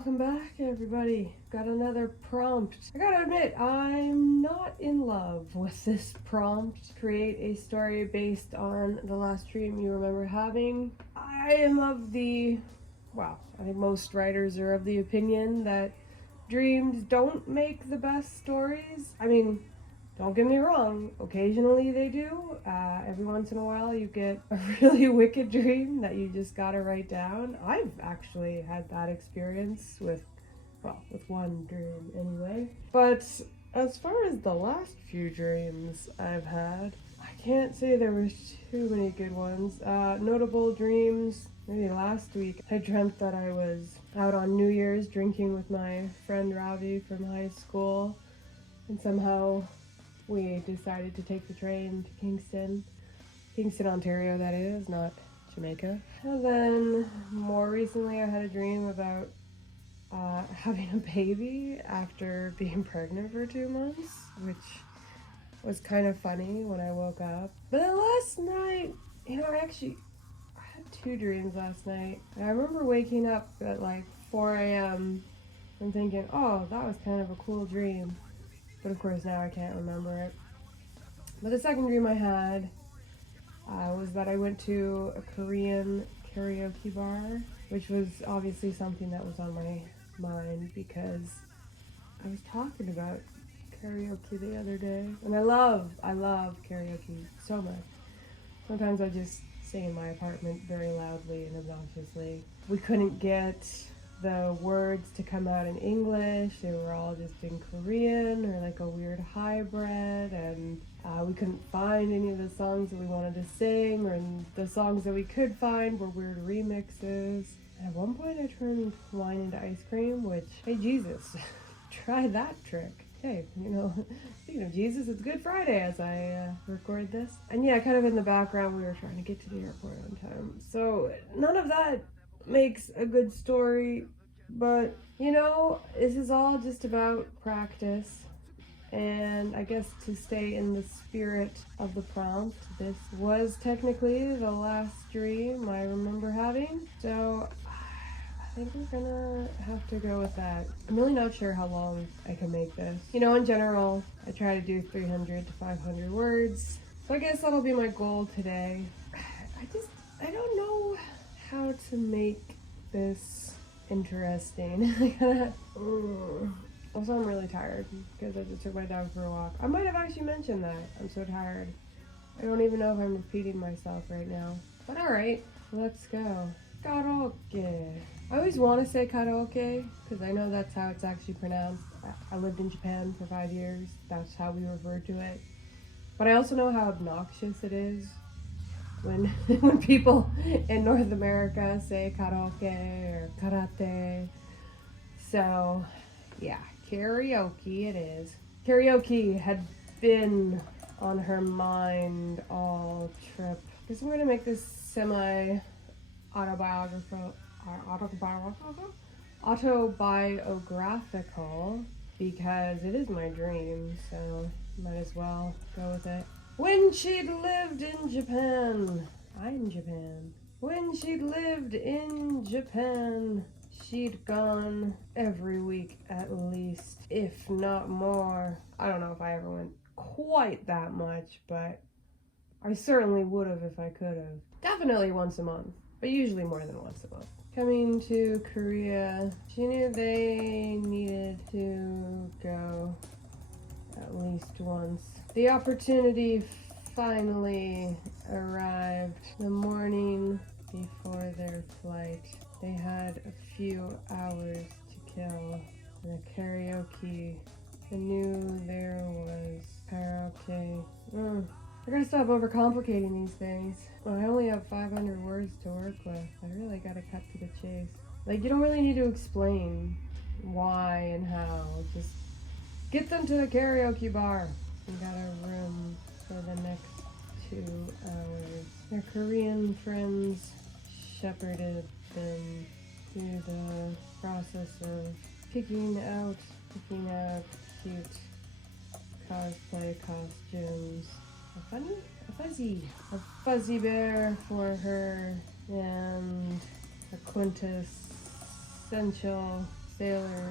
welcome back everybody. Got another prompt. I gotta admit, I'm not in love with this prompt. Create a story based on the last dream you remember having. I am of the, I think most writers are of the opinion that dreams don't make the best stories. I mean, don't get me wrong, occasionally they do. Every once in a while you get a really wicked dream that you just gotta write down. I've actually had that experience with one dream anyway. But as far as the last few dreams I've had, I can't say there was too many good ones. Notable dreams, maybe last week, I dreamt that I was out on New Year's drinking with my friend Ravi from high school, and somehow we decided to take the train to Kingston, Ontario that is, not Jamaica. And then more recently I had a dream about having a baby after being pregnant for 2 months, which was kind of funny when I woke up. But then last night, I had 2 dreams last night. And I remember waking up at like 4 a.m. and thinking, oh, that was kind of a cool dream. But of course now I can't remember it. But the second dream I had was that I went to a Korean karaoke bar, which was obviously something that was on my mind because I was talking about karaoke the other day. And I love karaoke so much. Sometimes I just sing in my apartment very loudly and obnoxiously. We couldn't get the words to come out in English. They were all just in Korean or like a weird hybrid, and we couldn't find any of the songs that we wanted to sing, or the songs that we could find were weird remixes. And at one point I turned wine into ice cream, which, hey Jesus, try that trick. Hey, speaking of Jesus, it's Good Friday as I record this. And yeah, kind of in the background we were trying to get to the airport on time. So none of that makes a good story, but this is all just about practice. And I guess to stay in the spirit of the prompt, this was technically the last dream I remember having, so I think we're gonna have to go with that. I'm really not sure how long I can make this. In general, I try to do 300 to 500 words, so I guess that'll be my goal today. I don't know how to make this interesting. Also, I'm really tired because I just took my dog for a walk. I might have actually mentioned that. I'm so tired. I don't even know if I'm repeating myself right now. But alright, let's go. Karaoke. I always want to say karaoke because I know that's how it's actually pronounced. I lived in Japan for 5 years. That's how we refer to it. But I also know how obnoxious it is when people in North America say karaoke or karate. So, yeah, karaoke it is. Karaoke had been on her mind all trip. Guess I'm gonna make this semi-autobiographical because it is my dream, so might as well go with it. When she'd lived in Japan, I'm Japan. When she'd lived in Japan, she'd gone every week at least, if not more. I don't know if I ever went quite that much, but I certainly would have if I could have. Definitely once a month, but usually more than once a month. Coming to Korea, she knew they needed to go at least once. The opportunity finally arrived the morning before their flight. They had a few hours to kill. And a karaoke. I knew there was karaoke. I gotta stop overcomplicating these things. I only have 500 words to work with. I really gotta cut to the chase. Like, you don't really need to explain why and how. Just get them to the karaoke bar. We got a room for the next 2 hours. Their Korean friends shepherded them through the process of picking out cute cosplay costumes. A fuzzy bear for her, and a quintessential sailor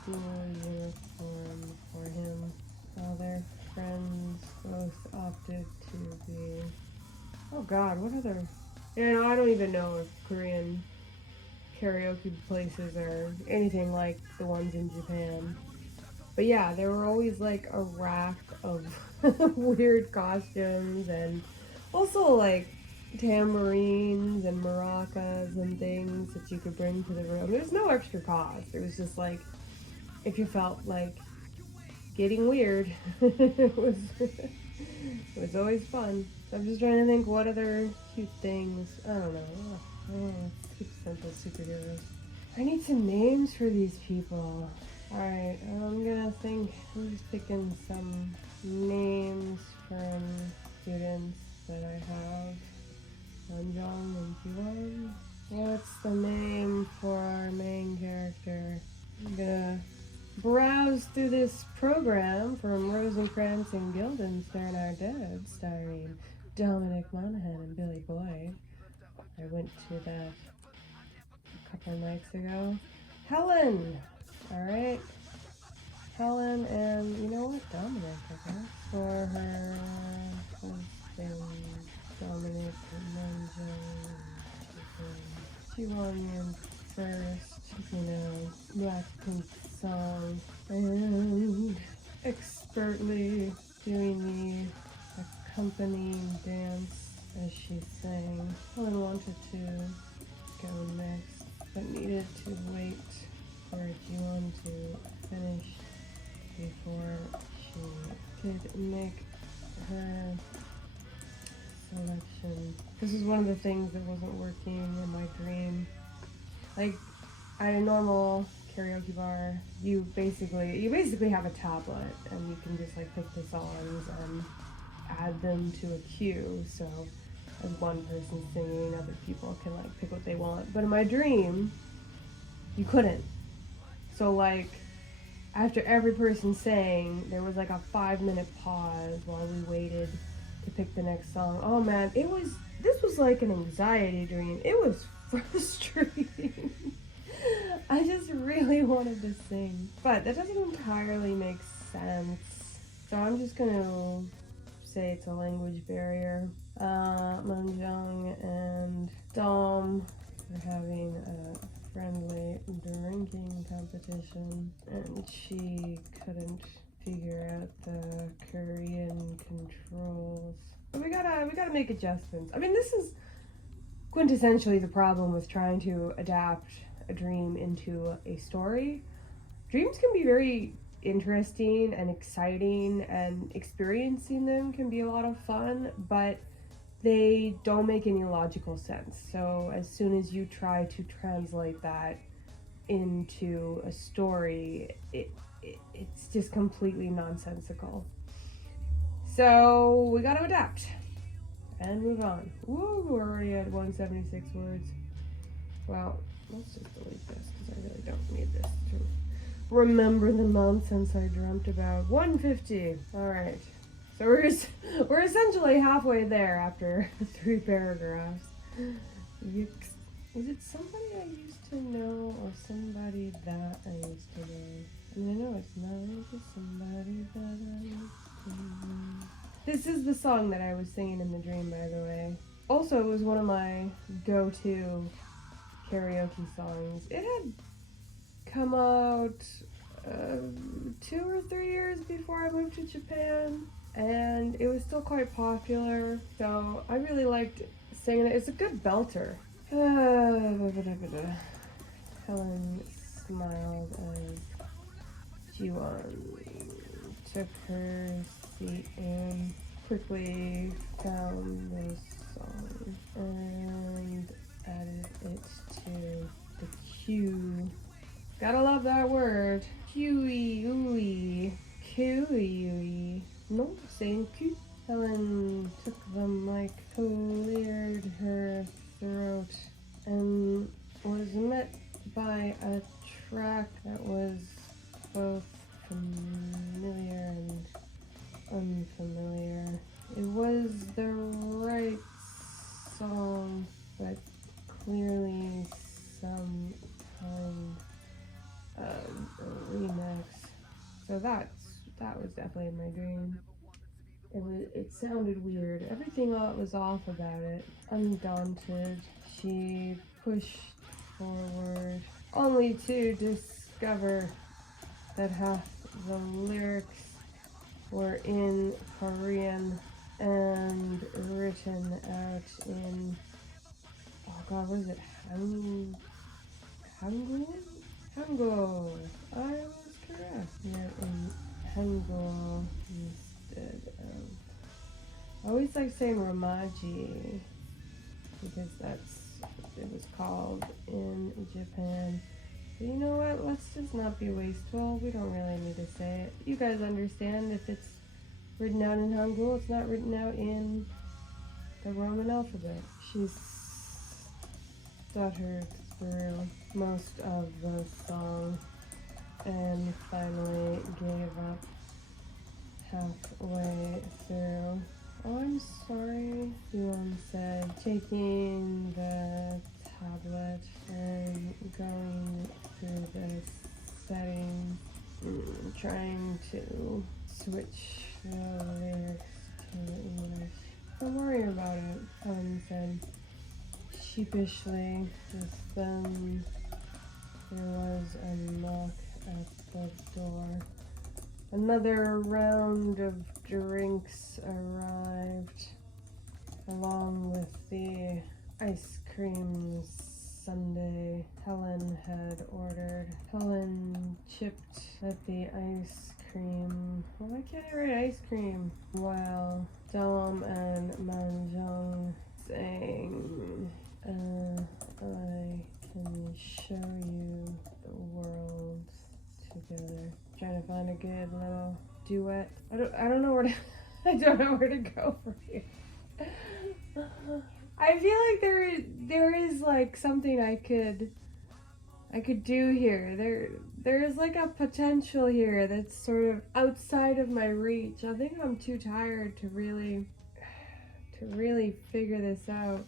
school uniform for him. All their friends both opted to be... Oh god, what other... I don't even know if Korean karaoke places are anything like the ones in Japan. But yeah, there were always like a rack of weird costumes, and also like tambourines and maracas and things that you could bring to the room. There's no extra cost. It was just like, if you felt like getting weird, it was always fun. So I'm just trying to think what other cute things. I don't know. Super simple superheroes. I need some names for these people. Alright, I'm gonna think. I'm just picking some names from students that I have. Hanjong and Jiwon. What's the name for our main character? I'm gonna browse through this program from Rosencrantz and Guildenstern Are Dead, starring Dominic Monaghan and Billy Boyd. I went to that a couple of nights ago. Helen! Alright. Helen and, you know what? Dominic, I guess. For her husband, Dominic Monaghan. She won first, Blackpink song, and expertly doing the accompanying dance as she sang. Helen wanted to go next, but needed to wait for Jiwon to finish before she could make her selection. This is one of the things that wasn't working in my dream. Like, at a normal karaoke bar, you basically have a tablet, and you can just like pick the songs and add them to a queue. So as one person singing, other people can like pick what they want. But in my dream, you couldn't. So like, after every person sang, there was like a 5-minute pause while we waited to pick the next song. Oh man, this was like an anxiety dream. It was frustrating. I just really wanted to sing, but that doesn't entirely make sense. So I'm just gonna say it's a language barrier. Manjung and Dom are having a friendly drinking competition, and she couldn't figure out the Korean controls. But we gotta make adjustments. I mean, this is quintessentially the problem with trying to adapt a dream into a story. Dreams can be very interesting and exciting, and experiencing them can be a lot of fun, but they don't make any logical sense. So as soon as you try to translate that into a story, it's just completely nonsensical. So we gotta adapt and move on. Woo, we're already at 176 words. Well, let's just delete this because I really don't need this to remember the nonsense I dreamt about. 150. Alright. So we're essentially halfway there after 3 paragraphs. Yikes. Is it somebody I used to know or somebody that I used to know? I mean, I know it's not just somebody that I used to know. This is the song that I was singing in the dream, by the way. Also, it was one of my go-to karaoke songs. It had come out 2 or 3 years before I moved to Japan, and it was still quite popular, so I really liked singing it. It's a good belter. Helen smiled as Jiwon took her seat and quickly found the song and added it to the queue. Gotta love that word. Kiwi, ooey, kiwi, no, saying cute. Helen took the mic, cleared her throat, and was met by a track that was both familiar and unfamiliar. It was the right song, but clearly some kind So that was definitely my dream. It sounded weird. Everything was off about it. Undaunted, she pushed forward, only to discover that half the lyrics were in Korean and written out in, oh god, what is it? Hangul? Hangul. I was correct. Yeah, in Hangul instead of. I always like saying Romaji because it was called in Japan. But you know what? Let's just not be wasteful. We don't really need to say it. You guys understand if it's written out in Hangul, it's not written out in the Roman alphabet. She's stuttered through most of the song and finally gave up halfway through. Oh, I'm sorry, Yuan said, taking the tablet and going through the settings, trying to switch the lyrics to English. Don't worry about it, Helen said sheepishly. Just then there was a knock at the door. Another round of drinks arrived, along with the ice cream sundae Helen had ordered. Helen chipped at the ice cream. Why can't I write ice cream? While Dom and Manjung sang, I can show you the world together. Trying to find a good little duet. I don't know where to I don't know where to go from here. I feel like there is like something I could do here. There is like a potential here that's sort of outside of my reach. I think I'm too tired to really figure this out.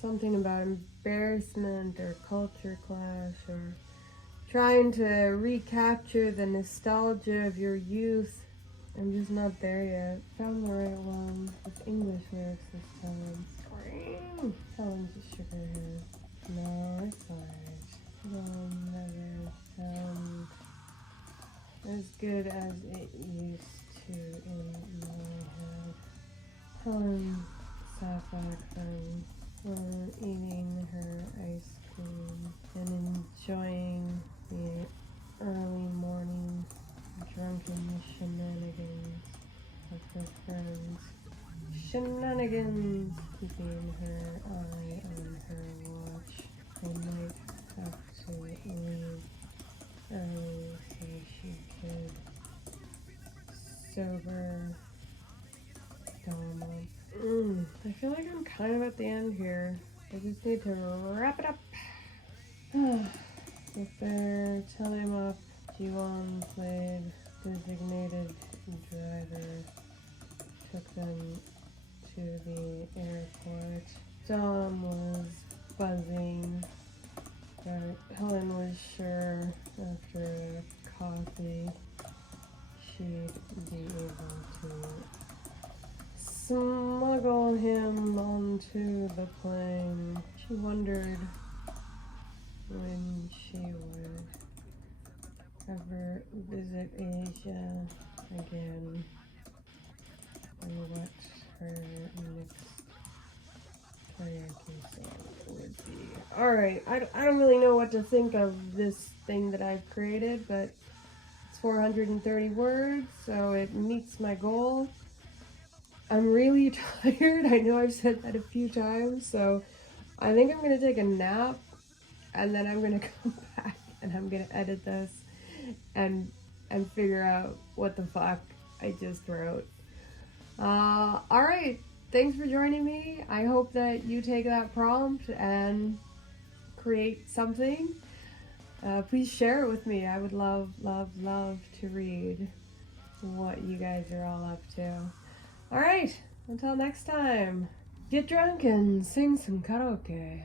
Something about embarrassment or culture clash or trying to recapture the nostalgia of your youth. I'm just not there yet. Found the right one with English lyrics this time. Helen just shook her head. No, it's alright. It'll never sound as good as it used to in my head. Helen sat back then, eating her ice cream and enjoying the early morning drunken shenanigans of her friends. Shenanigans, keeping her eye on her watch. They might have to leave early so she could sober Dom up. I feel like I'm kind of at the end here. I just need to wrap it up. With their time up, Jiwon played designated driver, took them to the airport. Dom was buzzing, but Helen was sure after coffee she'd be able to smuggle him onto the plane. She wondered when she would ever visit Asia again and what her next karaoke song would be. Alright, I don't really know what to think of this thing that I've created, but it's 430 words, so it meets my goal. I'm really tired. I know I've said that a few times, so I think I'm going to take a nap, and then I'm going to come back, and I'm going to edit this, and figure out what the fuck I just wrote. Alright, thanks for joining me. I hope that you take that prompt and create something. Please share it with me. I would love to read what you guys are all up to. Alright, until next time, get drunk and sing some karaoke.